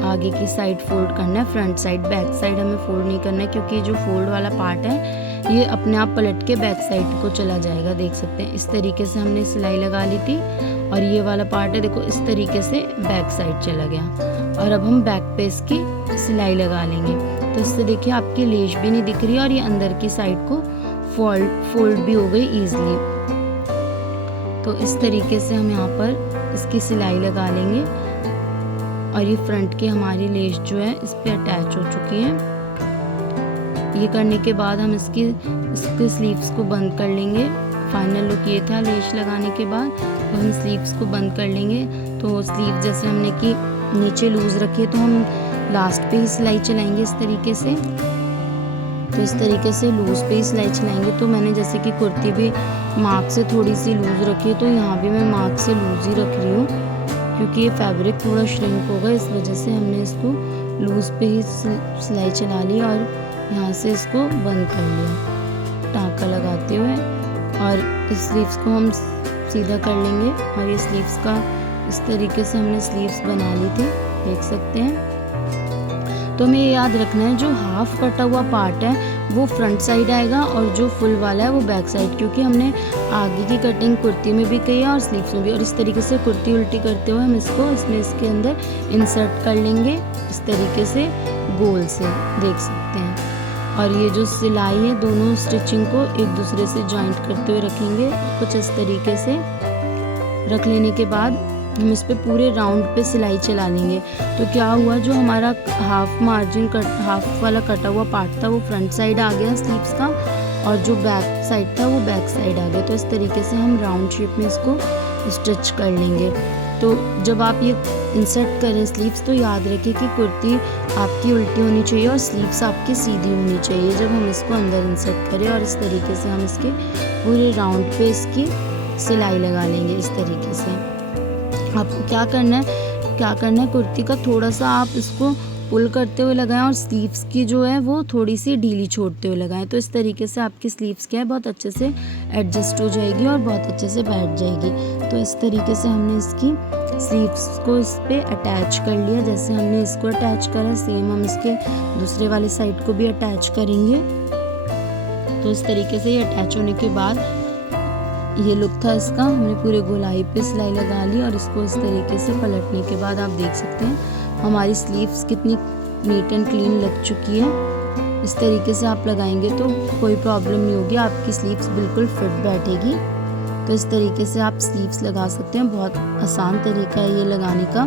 आगे की साइड फोल्ड करना है, फ्रंट साइड, बैक साइड हमें फोल्ड नहीं करना है, क्योंकि जो फोल्ड वाला पार्ट है ये अपने आप पलट के बैक साइड को चला जाएगा, देख सकते हैं इस तरीके से हमने सिलाई लगा ली थी। और ये वाला पार्ट है देखो इस तरीके से बैक साइड चला गया, और अब हम बैक पे इसकी सिलाई लगा लेंगे। तो इससे देखिए आपकी लेस भी नहीं दिख रही और ये अंदर की साइड को फोल्ड भी हो गई ईजिली। तो इस तरीके से हम यहाँ पर इसकी सिलाई लगा लेंगे, और ये फ्रंट की हमारी लेस जो है इस पे अटैच हो चुकी है। ये करने के बाद हम इसके स्लीव्स को बंद कर लेंगे। फाइनल लुक ये था लेस लगाने के बाद, तो हम स्लीव्स को बंद कर लेंगे। तो स्लीव जैसे हमने कि नीचे लूज रखी है, तो हम लास्ट पे ही सिलाई चलाएंगे इस तरीके से। तो इस तरीके से लूज पे ही सिलाई चलाएंगे। तो मैंने जैसे कि कुर्ती भी मार्क से थोड़ी सी लूज रखी है, तो यहाँ भी मैं मार्क से लूज ही रख रही हूँ, क्योंकि ये फैब्रिक थोड़ा श्रिंक होगा, इस वजह से हमने इसको लूज पे ही सिलाई चला ली और यहाँ से इसको बंद कर लिया टाँका लगाते हुए। और इस स्लीव्स को हम सीधा कर लेंगे, और ये स्लीव्स का इस तरीके से हमने स्लीव्स बना ली थी, देख सकते हैं। तो हमें ये याद रखना है जो हाफ कटा हुआ पार्ट है वो फ्रंट साइड आएगा और जो फुल वाला है वो बैक साइड, क्योंकि हमने आगे की कटिंग कुर्ती में भी की है और स्लीव्स में भी। और इस तरीके से कुर्ती उल्टी करते हुए हम इसके अंदर इंसर्ट कर लेंगे इस तरीके से गोल से, देख सकते हैं। और ये जो सिलाई है दोनों स्टिचिंग को एक दूसरे से जॉइंट करते हुए रखेंगे, कुछ इस तरीके से रख लेने के बाद हम इस पे पूरे राउंड पे सिलाई चला लेंगे। तो क्या हुआ, जो हमारा हाफ वाला कटा हुआ पार्ट था वो फ्रंट साइड आ गया स्लीव्स का, और जो बैक साइड था वो बैक साइड आ गया। तो इस तरीके से हम राउंड शेप में इसको स्टिच कर लेंगे। तो जब आप ये इंसर्ट करें स्लीव्स, तो याद रखें कि कुर्ती आपकी उल्टी होनी चाहिए और स्लीव्स आपकी सीधी होनी चाहिए जब हम इसको अंदर इंसर्ट करें। और इस तरीके से हम इसके पूरे राउंड पे इसकी सिलाई लगा लेंगे इस तरीके से। आपको क्या करना है कुर्ती का थोड़ा सा आप इसको पुल करते हुए लगाएं और स्लीव्स की जो है वो थोड़ी सी ढीली छोड़ते हुए लगाएं। तो इस तरीके से आपकी स्लीव्स क्या है बहुत अच्छे से एडजस्ट हो जाएगी और बहुत अच्छे से बैठ जाएगी। तो इस तरीके से हमने इसकी स्लीव्स को इस पे अटैच कर लिया, जैसे हमने इसको अटैच करा सेम हम इसके दूसरे वाले साइड को भी अटैच करेंगे। तो इस तरीके से ये अटैच होने के बाद ये लुक था इसका, हमने पूरे गोलाई पे सिलाई लगा ली और इसको इस तरीके से पलटने के बाद आप देख सकते हैं हमारी स्लीव्स कितनी नीट एंड क्लीन लग चुकी है। इस तरीके से आप लगाएंगे तो कोई प्रॉब्लम नहीं होगी, आपकी स्लीव्स बिल्कुल फिट बैठेगी। तो इस तरीके से आप स्लीव्स लगा सकते हैं, बहुत आसान तरीका है ये लगाने का।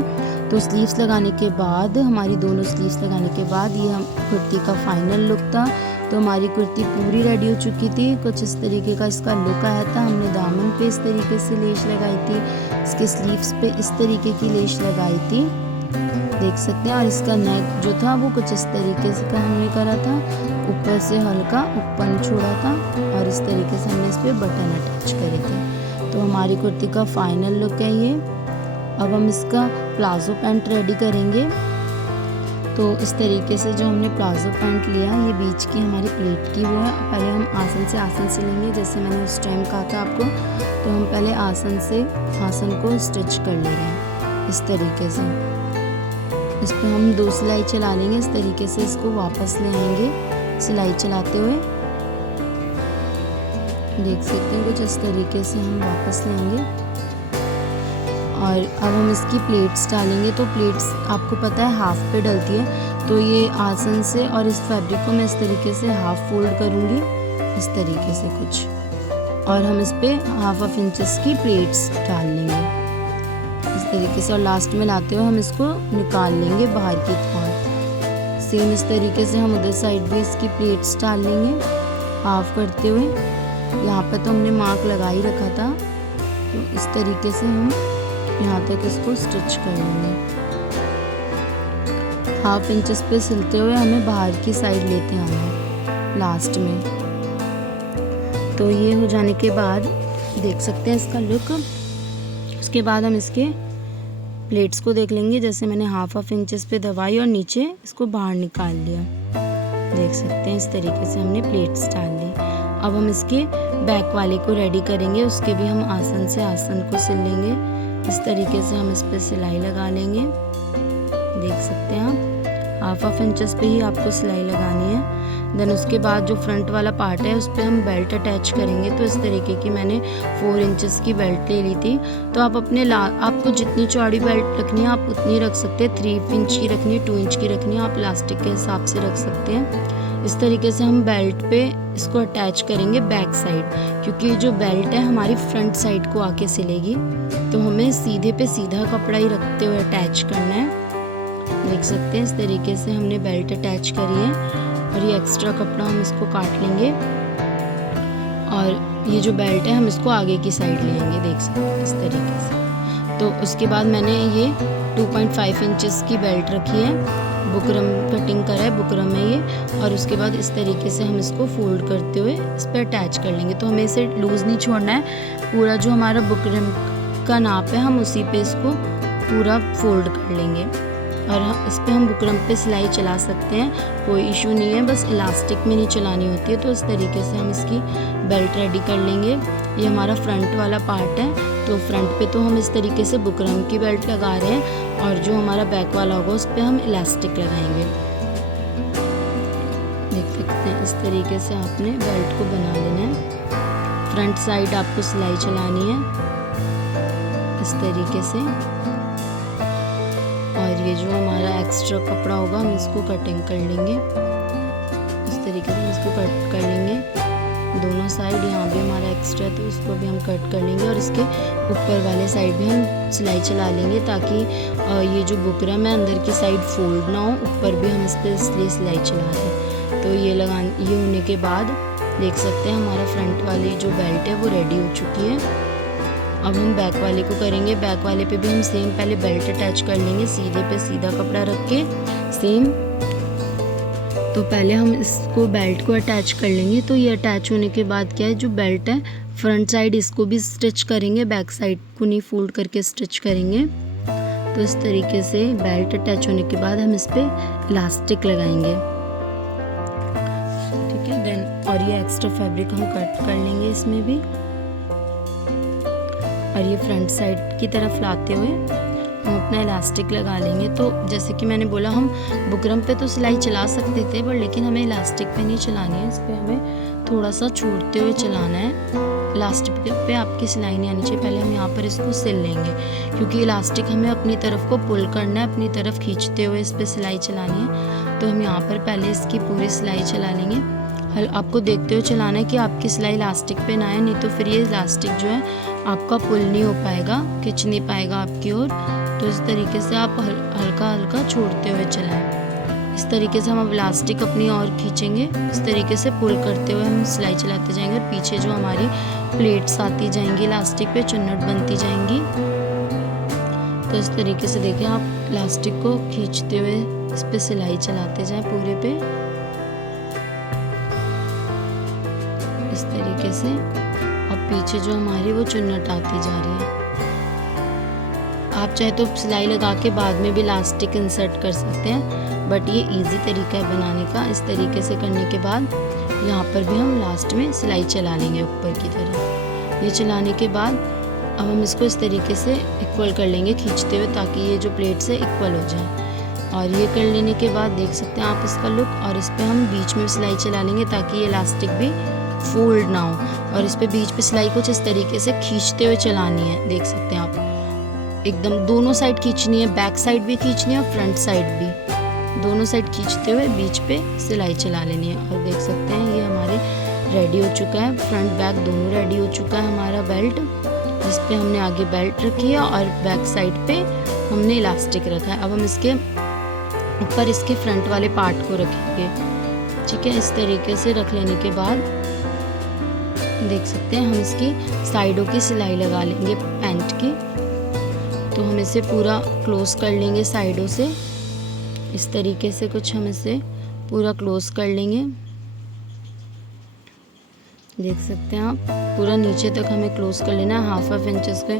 तो स्लीव्स लगाने के बाद हमारी दोनों स्लीव्स लगाने के बाद ये हम कुर्ती का फाइनल लुक था। तो हमारी कुर्ती पूरी रेडी हो चुकी थी। कुछ इस तरीके का इसका लुक आया था। हमने दामन पे इस तरीके से लेस लगाई थी, इसके स्लीव्स पे इस तरीके की लेस लगाई थी, देख सकते हैं। और इसका नेक जो था वो कुछ इस तरीके से का हमने करा था, ऊपर से हल्का ऊपर छोड़ा था और इस तरीके से हमने इस पर बटन अटैच करे थे। तो हमारी कुर्ती का फाइनल लुक है ये। अब हम इसका प्लाजो पैंट रेडी करेंगे। तो इस तरीके से जो हमने प्लाजो पैंट लिया, ये बीच की हमारी प्लेट की वो है। पहले हम आसन से आसन सिलेंगे, जैसे मैंने उस टाइम कहा था आपको। तो हम पहले आसन से आसन को स्टिच कर ले रहे हैं इस तरीके से। इस पर हम 2 सिलाई चला लेंगे, इस तरीके से इसको वापस ले आएंगे सिलाई चलाते हुए, देख सकते हैं। कुछ इस तरीके से हम वापस लेंगे और अब हम इसकी प्लेट्स डालेंगे। तो प्लेट्स आपको पता है हाफ पे डलती है, तो ये आसन से और इस फैब्रिक को मैं इस तरीके से हाफ फोल्ड करूँगी इस तरीके से कुछ, और हम इस पे हाफ इंचेस की प्लेट्स डाल लेंगे इस तरीके से। और लास्ट में लाते हुए हम इसको निकाल लेंगे बाहर की तरफ। सेम इस तरीके से हम उधर साइड भी इसकी प्लेट्स डाल लेंगे हाफ करते हुए। यहाँ पर तो हमने मार्क लगा ही रखा था, तो इस तरीके से हम यहाँ तक इसको स्टिच कर लेंगे। हाफ इंचेस पे सिलते हुए हमें बाहर की साइड लेते आना लास्ट में। तो ये हो जाने के बाद देख सकते हैं इसका लुक। उसके बाद हम इसके प्लेट्स को देख लेंगे, जैसे मैंने हाफ इंचेस पे दबाई और नीचे इसको बाहर निकाल लिया, देख सकते हैं। इस तरीके से हमने प्लेट्स डाल ली। अब हम इसके बैक वाले को रेडी करेंगे, उसके भी हम आसन से आसन को सिल लेंगे। इस तरीके से हम इस पर सिलाई लगा लेंगे, देख सकते हैं आप। हाफ इंचेस पे ही आपको सिलाई लगानी है। देन उसके बाद जो फ्रंट वाला पार्ट है उस पर हम बेल्ट अटैच करेंगे। तो इस तरीके की मैंने 4 इंचेस की बेल्ट ले ली थी। तो आप अपने आपको जितनी चौड़ी बेल्ट रखनी है आप उतनी रख सकते हैं। 3 इंच की रखनी है, 2 इंच की रखनी है, आप इलास्टिक के हिसाब से रख सकते हैं। इस तरीके से हम बेल्ट पे इसको अटैच करेंगे बैक साइड, क्योंकि जो बेल्ट है हमारी फ्रंट साइड को आके सिलेगी, तो हमें सीधे पे सीधा कपड़ा ही रखते हुए अटैच करना है, देख सकते हैं। इस तरीके से हमने बेल्ट अटैच करी है और ये एक्स्ट्रा कपड़ा हम इसको काट लेंगे और ये जो बेल्ट है हम इसको आगे की साइड ले आएंगे, देख सकते हैं इस तरीके से। तो उसके बाद मैंने ये 2.5 इंचेस की बेल्ट रखी है, बुकरम कटिंग करा है, बुकरम है ये। और उसके बाद इस तरीके से हम इसको फोल्ड करते हुए इस पर अटैच कर लेंगे। तो हमें इसे लूज़ नहीं छोड़ना है, पूरा जो हमारा बुकरम का नाप है हम उसी पे इसको पूरा फोल्ड कर लेंगे। और इस पे हम बुकरम पे सिलाई चला सकते हैं, कोई इशू नहीं है, बस इलास्टिक में नहीं चलानी होती है। तो इस तरीके से हम इसकी बेल्ट रेडी कर लेंगे। ये हमारा फ्रंट वाला पार्ट है, तो फ्रंट पे तो हम इस तरीके से बुकरम की बेल्ट लगा रहे हैं और जो हमारा बैक वाला होगा उस पर हम इलास्टिक लगाएंगे, देख सकते हैं। इस तरीके से आपने बेल्ट को बना लेना है। फ्रंट साइड आपको सिलाई चलानी है इस तरीके से। और ये जो हमारा एक्स्ट्रा कपड़ा होगा हम इसको कटिंग कर लेंगे, इस तरीके से इसको कट कर लेंगे दोनों साइड। यहाँ भी हमारा एक्स्ट्रा तो इसको भी हम कट कर लेंगे और इसके ऊपर वाले साइड भी हम सिलाई चला लेंगे, ताकि ये जो बुकरम है अंदर की साइड फोल्ड ना हो, ऊपर भी हम इस पर इसलिए सिलाई चला लें। तो ये होने के बाद देख सकते हैं हमारा फ्रंट वाली जो बेल्ट है वो रेडी हो चुकी है। अब हम बैक वाले को करेंगे। बैक वाले पे भी हम सेम पहले बेल्ट अटैच कर लेंगे, सीधे पे सीधा कपड़ा रख के सेम। तो पहले हम इसको बेल्ट को अटैच कर लेंगे। तो ये अटैच होने के बाद क्या है, जो बेल्ट है फ्रंट साइड इसको भी स्टिच करेंगे, बैक साइड को नहीं फोल्ड करके स्टिच करेंगे। तो इस तरीके से बेल्ट अटैच होने के बाद हम इस पर इलास्टिक लगाएंगे, ठीक है। देन और ये एक्स्ट्रा फैब्रिक हम कट कर लेंगे इसमें भी, और ये फ्रंट साइड की तरफ लाते हुए हम अपना इलास्टिक लगा लेंगे। तो जैसे कि मैंने बोला हम बुकरम पे तो सिलाई चला सकते थे, पर लेकिन हमें इलास्टिक पे नहीं चलानी है, इस पर हमें थोड़ा सा छोड़ते हुए चलाना है। इलास्टिक पे आपकी सिलाई नहीं आनी चाहिए। पहले हम यहाँ पर इसको सिल लेंगे, क्योंकि इलास्टिक हमें अपनी तरफ को पुल करना है, अपनी तरफ खींचते हुए इस पर सिलाई चलानी है। तो हम यहाँ पर पहले इसकी पूरी सिलाई चला लेंगे। आपको देखते हुए चलाना है कि आपकी सिलाई इलास्टिक पे ना आए, नहीं तो फिर ये इलास्टिक जो है आपका पुल नहीं हो पाएगा, खिंच नहीं पाएगा आपकी ओर। तो इस तरीके से आप हल्का हल्का छोड़ते हुए चलाएं इस तरीके से हम अब इलास्टिक अपनी और खींचेंगे। इस तरीके से पुल करते हुए हम सिलाई चलाते जाएंगे और पीछे जो हमारी प्लेट्स आती जाएंगी इलास्टिक पे चुन्नट बनती जाएंगी। तो इस तरीके से देखिए आप इलास्टिक को खींचते हुए इस पे सिलाई चलाते जाएं पूरे पे इस तरीके से। और पीछे जो हमारी वो चुन्नट आती जा रही है। आप चाहे तो सिलाई लगा के बाद में भी इलास्टिक इंसर्ट कर सकते हैं, बट ये इजी तरीका है बनाने का। इस तरीके से करने के बाद यहाँ पर भी हम लास्ट में सिलाई चला लेंगे ऊपर की तरफ। ये चलाने के बाद अब हम इसको इस तरीके से इक्वल कर लेंगे खींचते हुए, ताकि ये जो प्लेट्स है इक्वल हो जाए। और ये कर लेने के बाद देख सकते हैं आप इसका लुक। और इस पर हम बीच में सिलाई चला लेंगे ताकि ये इलास्टिक भी फोल्ड ना हो। और इस पे बीच पे सिलाई कुछ इस तरीके से खींचते हुए चलानी है। देख सकते हैं आप एकदम दोनों साइड खींचनी है, बैक साइड भी खींचनी है और फ्रंट साइड भी, दोनों साइड खींचते हुए बीच पे सिलाई चला लेनी है। और देख सकते हैं ये हमारे रेडी हो चुका है, फ्रंट बैक दोनों रेडी हो चुका है हमारा बेल्ट, जिस पे हमने आगे बेल्ट रखी है और बैक साइड पे हमने इलास्टिक रखा है। अब हम इसके ऊपर इसके फ्रंट वाले पार्ट को रखेंगे। ठीक है, इस तरीके से रख लेने के बाद देख सकते हैं हम इसकी साइडों की सिलाई लगा लेंगे पैंट की। तो हम इसे पूरा क्लोज कर लेंगे साइडों से इस तरीके से, कुछ हम इसे पूरा क्लोज कर लेंगे। देख सकते हैं आप पूरा नीचे तक हमें क्लोज कर लेना है। 1/2 इंचेस के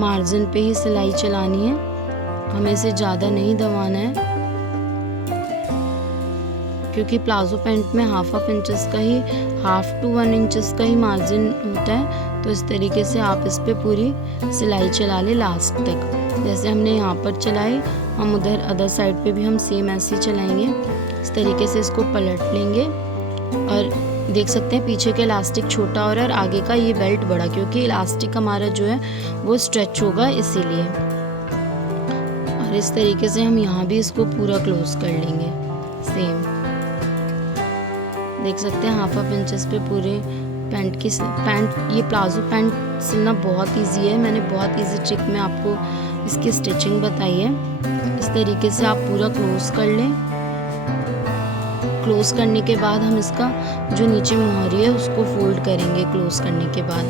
मार्जिन पे ही सिलाई चलानी है, हमें इसे ज़्यादा नहीं दबाना है, क्योंकि प्लाजो पैंट में 1/2 इंचेस का ही 1/2 to 1 इंचेस का ही मार्जिन होता है। तो इस तरीके से आप इस पे पूरी सिलाई चला ले लास्ट तक। जैसे हमने यहाँ पर चलाई, हम उधर अदर साइड पे भी हम सेम ऐसे ही चलाएंगे। इस तरीके से इसको पलट लेंगे और देख सकते हैं पीछे का इलास्टिक छोटा हो रहा है और आगे का ये बेल्ट बड़ा, क्योंकि इलास्टिक हमारा जो है वो स्ट्रेच होगा इसीलिए। और इस तरीके से हम यहाँ भी इसको पूरा क्लोज कर लेंगे सेम। देख सकते हैं 1/2 इंचेस पे पूरे पैंट ये प्लाजो पैंट सिलना बहुत इजी है। मैंने बहुत इजी ट्रिक में आपको इसकी स्टिचिंग बताई है। इस तरीके से आप पूरा क्लोज कर लें। क्लोज करने के बाद हम इसका जो नीचे मोहरी है उसको फोल्ड करेंगे क्लोज करने के बाद।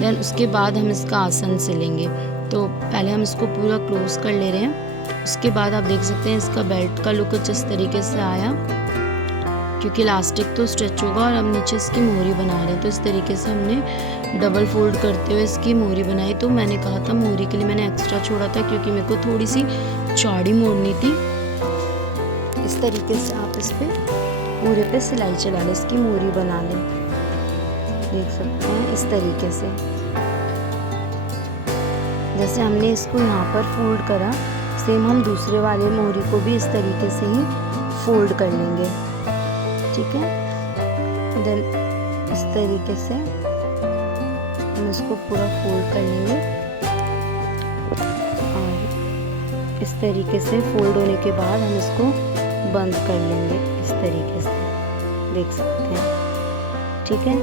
देन उसके बाद हम इसका आसन सिलेंगे। तो पहले हम इसको पूरा क्लोज कर ले रहे हैं। उसके बाद आप देख सकते हैं इसका बेल्ट का लुक कुछ इस तरीके से आया, क्योंकि इलास्टिक तो स्ट्रेच होगा और हम नीचे इसकी मोहरी बना रहे हैं। तो इस तरीके से हमने डबल फोल्ड करते हुए इसकी मोहरी बनाई। तो मैंने कहा था मोहरी के लिए मैंने एक्स्ट्रा छोड़ा था, क्योंकि मेरे को थोड़ी सी चौड़ी मोड़नी थी। इस तरीके से आप इस पे पूरे पे सिलाई चला लें, इसकी मोहरी बना लें। देख सकते हैं इस तरीके से, जैसे हमने इसको यहाँ पर फोल्ड करा, सेम हम दूसरे वाले मोहरी को भी इस तरीके से ही फोल्ड कर लेंगे। ठीक है, देन इस तरीके से हम इसको पूरा फोल्ड कर लेंगे और इस तरीके से फोल्ड होने के बाद हम इसको बंद कर लेंगे इस तरीके से। देख सकते हैं, ठीक है।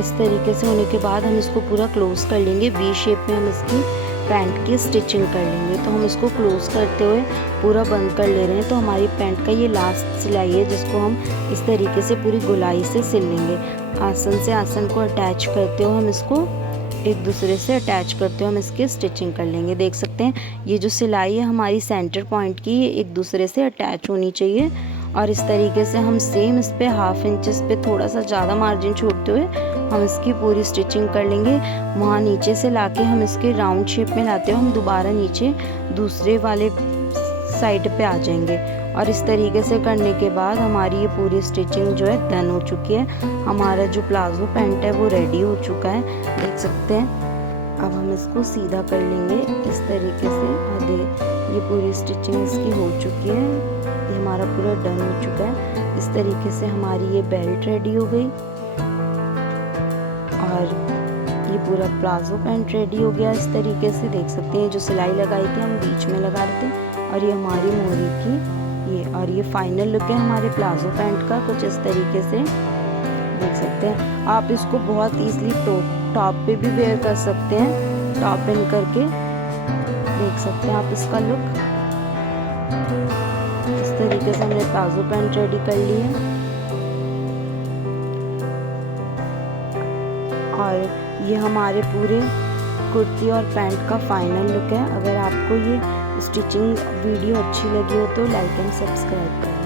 इस तरीके से होने के बाद हम इसको पूरा क्लोज कर लेंगे। वी शेप में हम इसकी पैंट की स्टिचिंग कर लेंगे। तो हम इसको क्लोज करते हुए पूरा बंद कर ले रहे हैं। तो हमारी पैंट का ये लास्ट सिलाई है, जिसको हम इस तरीके से पूरी गोलाई से सिल लेंगे। आसन से आसन को अटैच करते हुए हम इसको एक दूसरे से अटैच करते हुए हम इसकी स्टिचिंग कर लेंगे। देख सकते हैं ये जो सिलाई है हमारी सेंटर पॉइंट की, ये एक दूसरे से अटैच होनी चाहिए। और इस तरीके से हम सेम इस पे 1/2 इंचेस पे थोड़ा सा ज़्यादा मार्जिन छोड़ते हुए हम इसकी पूरी स्टिचिंग कर लेंगे। वहाँ नीचे से लाके हम इसके राउंड शेप में लाते हुए हम दोबारा नीचे दूसरे वाले साइड पे आ जाएंगे। और इस तरीके से करने के बाद हमारी ये पूरी स्टिचिंग जो है डन हो चुकी है। हमारा जो प्लाजो पैंट है वो रेडी हो चुका है, देख सकते हैं। अब हम इसको सीधा कर लेंगे इस तरीके से। और ये पूरी स्टिचिंग इसकी हो चुकी है, ये हमारा पूरा डन हो चुका है। इस तरीके से हमारी ये बेल्ट रेडी हो गई और ये पूरा प्लाजो पैंट रेडी हो गया। इस तरीके से देख सकते हैं जो सिलाई लगाई थी हम बीच में लगा रहे थे और ये हमारी मोहरी की ये, और ये फाइनल लुक है हमारे प्लाजो पैंट का कुछ इस तरीके से। देख सकते हैं आप इसको बहुत ईजिली टॉप पे भी वेयर कर सकते हैं, टॉप पिन करके। देख सकते हैं आप इसका लुक इस तरीके से हमने प्लाजो पैंट रेडी कर ली है। और ये हमारे पूरे कुर्ती और पैंट का फाइनल लुक है। अगर आपको ये स्टिचिंग वीडियो अच्छी लगी हो तो लाइक एंड सब्सक्राइब करें।